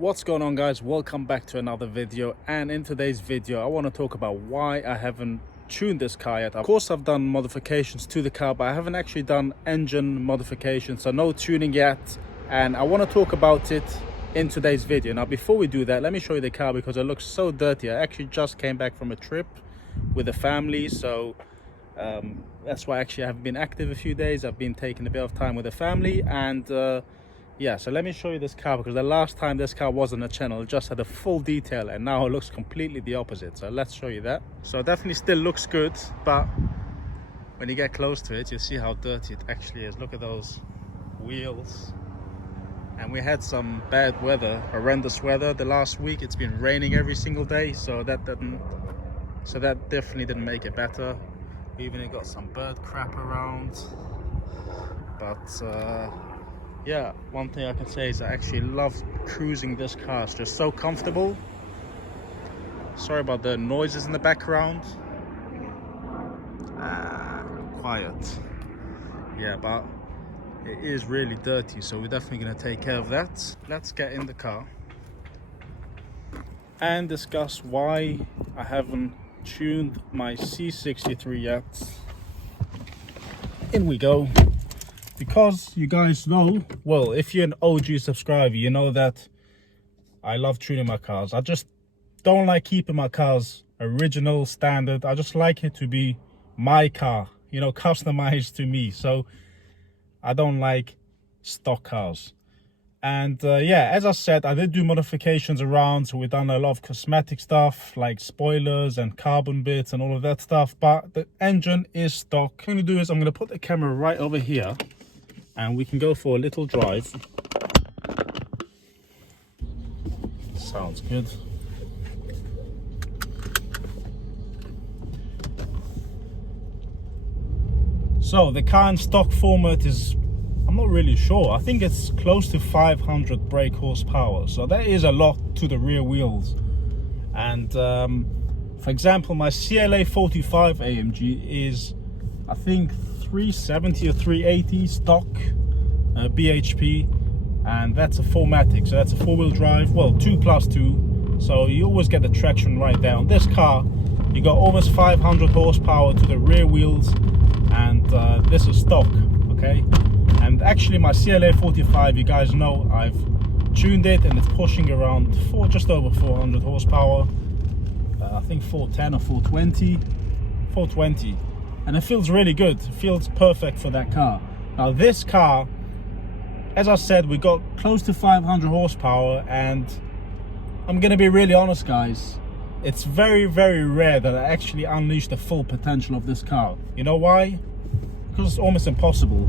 What's going on, guys? Welcome back to another video, and in today's video I want to talk about why I haven't tuned this car yet. Of course I've done modifications to the car, but I haven't actually done engine modifications, so no tuning yet, and I want to talk about it in today's video. Now before we do that, let me show you the car because it looks so dirty. I actually just came back from a trip with the family, so that's why actually I haven't been active a few days. I've been taking a bit of time with the family, and yeah, so let me show you this car because the last time this car was on the channel, it just had a full detail, and now it looks completely the opposite. So let's show you that. So it definitely still looks good, but when you get close to it, you'll see how dirty it actually is. Look at those wheels. And we had some bad weather, horrendous weather the last week. It's been raining every single day, so that definitely didn't make it better. We even got some bird crap around, but yeah, one thing I can say is I actually love cruising this car. It's just so comfortable. Sorry about the noises in the background. Quiet. Yeah, but it is really dirty, so we're definitely going to take care of that. Let's get in the car and discuss why I haven't tuned my C63 yet. In we go. Because you guys know, well, if you're an OG subscriber, you know that I love tuning my cars. I just don't like keeping my cars original, standard. I just like it to be my car, you know, customized to me. So I don't like stock cars. And yeah, as I said, I did do modifications around. So we've done a lot of cosmetic stuff like spoilers and carbon bits and all of that stuff. But the engine is stock. What I'm going to do is I'm going to put the camera right over here, and we can go for a little drive. Sounds good. So the car in stock format is, I'm not really sure. I think it's close to 500 brake horsepower. So that is a lot to the rear wheels. And for example, my CLA 45 AMG is, I think, 370 or 380 stock BHP, and that's a 4MATIC, so that's a four-wheel drive, well, 2+2, so you always get the traction right there. On this car you got almost 500 horsepower to the rear wheels, and this is stock, okay? And actually my CLA 45, you guys know I've tuned it, and it's pushing around just over 400 horsepower. I think 410 or 420, and it feels really good. It feels perfect for that car. Now this car, as I said, we got close to 500 horsepower, and I'm gonna be really honest, guys, it's very, very rare that I actually unleash the full potential of this car. You know why? Because it's almost impossible.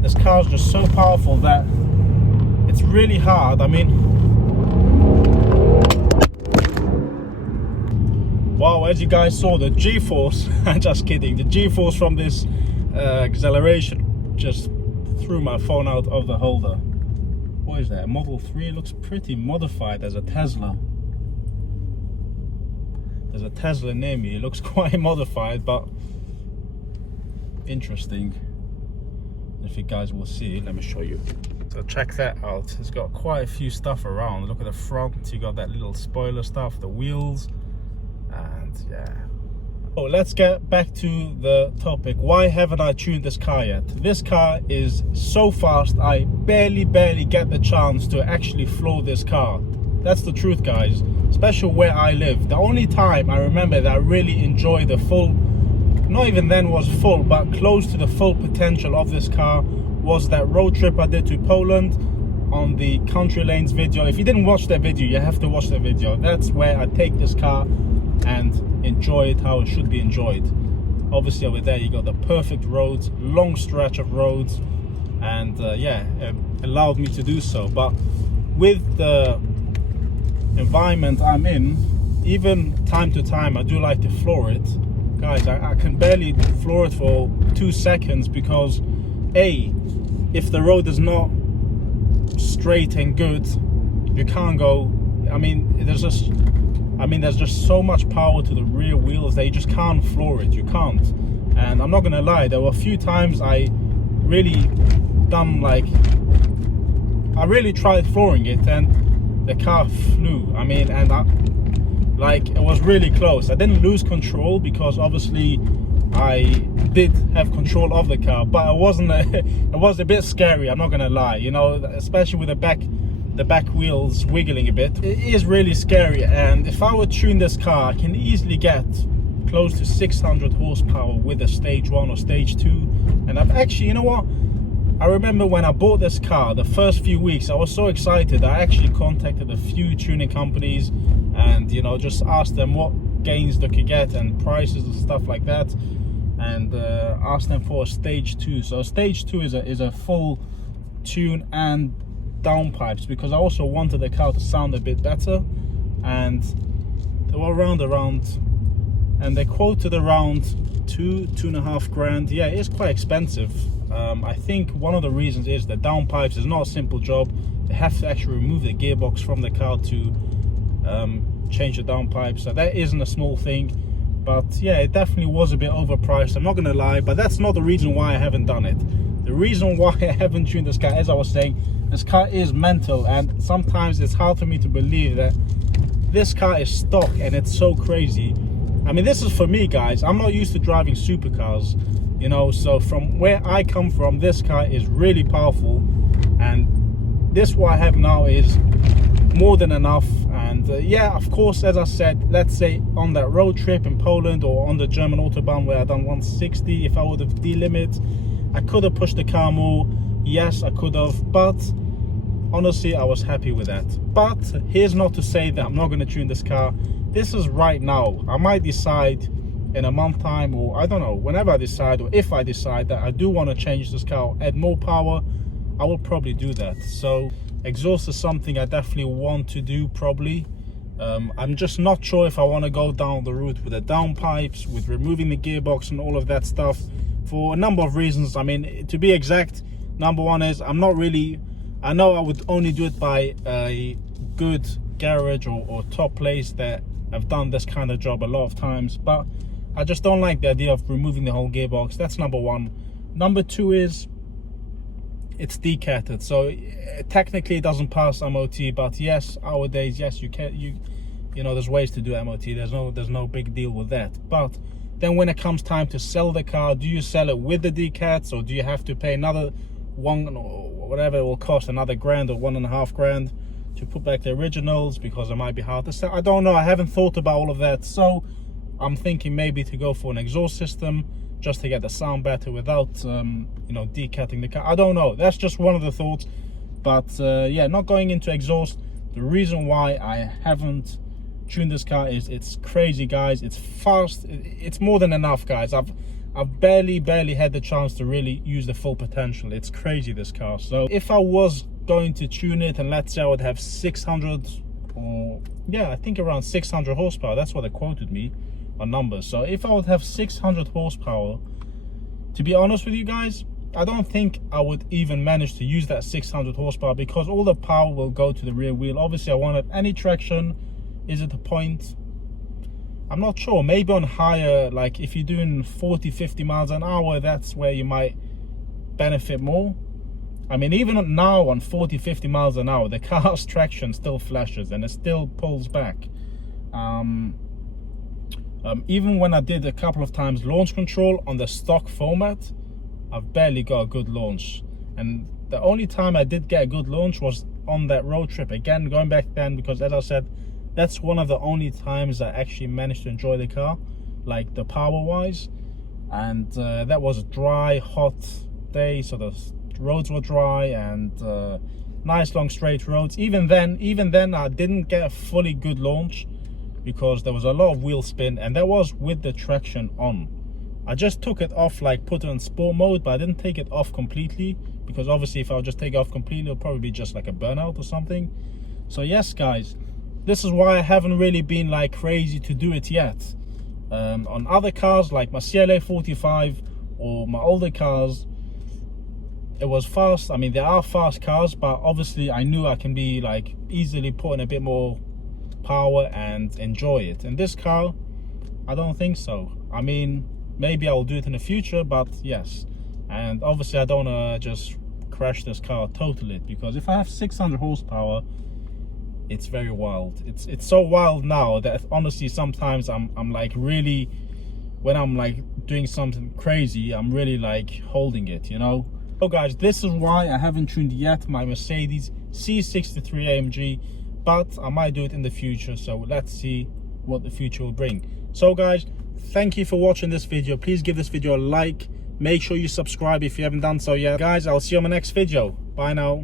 This car is just so powerful that it's really hard. I mean, wow, as you guys saw, the G-force, just kidding, the G-force from this acceleration just threw my phone out of the holder. What is that? Model 3? It looks pretty modified as a Tesla. There's a Tesla near me. It looks quite modified, but interesting. If you guys will see, let me show you. So check that out. It's got quite a few stuff around. Look at the front. You got that little spoiler stuff, the wheels, and yeah. Oh, let's get back to the topic. Why haven't I tuned this car yet? This car is so fast, I barely get the chance to actually floor this car. That's the truth, guys, especially where I live. The only time I remember that I really enjoyed the full, not even then was full, but close to the full potential of this car was that road trip I did to Poland on the Country Lanes video. If you didn't watch that video, you have to watch the video. That's where I take this car and enjoy it how it should be enjoyed. Obviously over there you got the perfect roads, long stretch of roads, and yeah, it allowed me to do so. But with the environment I'm in, even time to time I do like to floor it. Guys, I can barely floor it for 2 seconds because if the road is not straight and good, you can't go. I mean, there's just so much power to the rear wheels that you just can't floor it. You can't. And I'm not gonna lie, there were a few times I really tried flooring it, and the car flew. I mean, and like, it was really close. I didn't lose control because obviously I did have control of the car, but it wasn't it was a bit scary, I'm not gonna lie, you know, especially with the back wheels wiggling a bit. It is really scary. And if I would tune this car, I can easily get close to 600 horsepower with a stage 1 or stage 2. And I've actually, you know what, I remember when I bought this car, the first few weeks I was so excited. I actually contacted a few tuning companies and, you know, just asked them what gains they could get and prices and stuff like that, and asked them for a stage 2. So stage 2 is a full tune and downpipes, because I also wanted the car to sound a bit better. And they were around, and they quoted around 2.5 grand. Yeah, it is quite expensive. I think one of the reasons is the downpipes is not a simple job. They have to actually remove the gearbox from the car to change the downpipe, so that isn't a small thing. But yeah, it definitely was a bit overpriced, I'm not gonna lie, but that's not the reason why I haven't done it. The reason why I haven't tuned this car, as I was saying, this car is mental, and sometimes it's hard for me to believe that this car is stock and it's so crazy. I mean, this is for me, guys. I'm not used to driving supercars, you know, so from where I come from, this car is really powerful, and this what I have now is more than enough. And yeah, of course, as I said, let's say on that road trip in Poland or on the German autobahn where I done 160, if I would have delimit, I could have pushed the car more. Yes, I could have, but honestly, I was happy with that. But here's not to say that I'm not going to tune this car. This is right now. I might decide in a month time, or I don't know, whenever I decide, or if I decide that I do want to change this car, add more power, I will probably do that. So exhaust is something I definitely want to do, probably. I'm just not sure if I want to go down the route with the downpipes, with removing the gearbox and all of that stuff, for a number of reasons. I mean, to be exact, number one is I'm not really, I know I would only do it by a good garage or top place that I've done this kind of job a lot of times, but I just don't like the idea of removing the whole gearbox. That's number one. Number two is it's decatted, so technically it doesn't pass MOT, but yes, nowadays, yes, you can, you know, there's ways to do MOT. There's no big deal with that. But then when it comes time to sell the car, do you sell it with the decats, or do you have to pay another one, or whatever it will cost, another grand or 1.5 grand to put back the originals, because it might be hard to sell? I don't know, I haven't thought about all of that. So I'm thinking maybe to go for an exhaust system, just to get the sound better without you know, decatting the car. I don't know, that's just one of the thoughts. But yeah, not going into exhaust. The reason why I haven't tuned this car is it's crazy, guys. It's fast, it's more than enough, guys. I've barely had the chance to really use the full potential. It's crazy, this car. So if I was going to tune it, and let's say I would have 600, or yeah, I think around 600 horsepower, that's what they quoted me on numbers. So if I would have 600 horsepower, to be honest with you guys, I don't think I would even manage to use that 600 horsepower, because all the power will go to the rear wheel. Obviously I won't have any traction. Is it the point? I'm not sure. Maybe on higher, like if you're doing 40-50 miles an hour, that's where you might benefit more. I mean, even now on 40-50 miles an hour, the car's traction still flashes and it still pulls back. Even when I did a couple of times launch control on the stock format, I've barely got a good launch. And the only time I did get a good launch was on that road trip. Again, going back then, because as I said, that's one of the only times I actually managed to enjoy the car, like the power wise. And that was a dry, hot day, so the roads were dry and nice long straight roads. Even then I didn't get a fully good launch, because there was a lot of wheel spin, and that was with the traction on. I just took it off, like put it in sport mode, but I didn't take it off completely, because obviously if I would just take it off completely, it'll probably be just like a burnout or something. So yes, guys, this is why I haven't really been like crazy to do it yet. On other cars like my CLA 45 or my older cars, it was fast. I mean, they are fast cars, but obviously I knew I can be like easily putting a bit more power and enjoy it. In this car, I don't think so. I mean, maybe I'll do it in the future, but yes. And obviously I don't want to just crash this car totally, because if I have 600 horsepower, it's very wild. It's so wild now that honestly sometimes I'm like really, when I'm like doing something crazy, I'm really like holding it, you know. So guys, this is why I haven't tuned yet my Mercedes C63 AMG, but I might do it in the future, so let's see what the future will bring. So guys, thank you for watching this video. Please give this video a like, make sure you subscribe if you haven't done so yet. Guys, I'll see you on my next video. Bye now.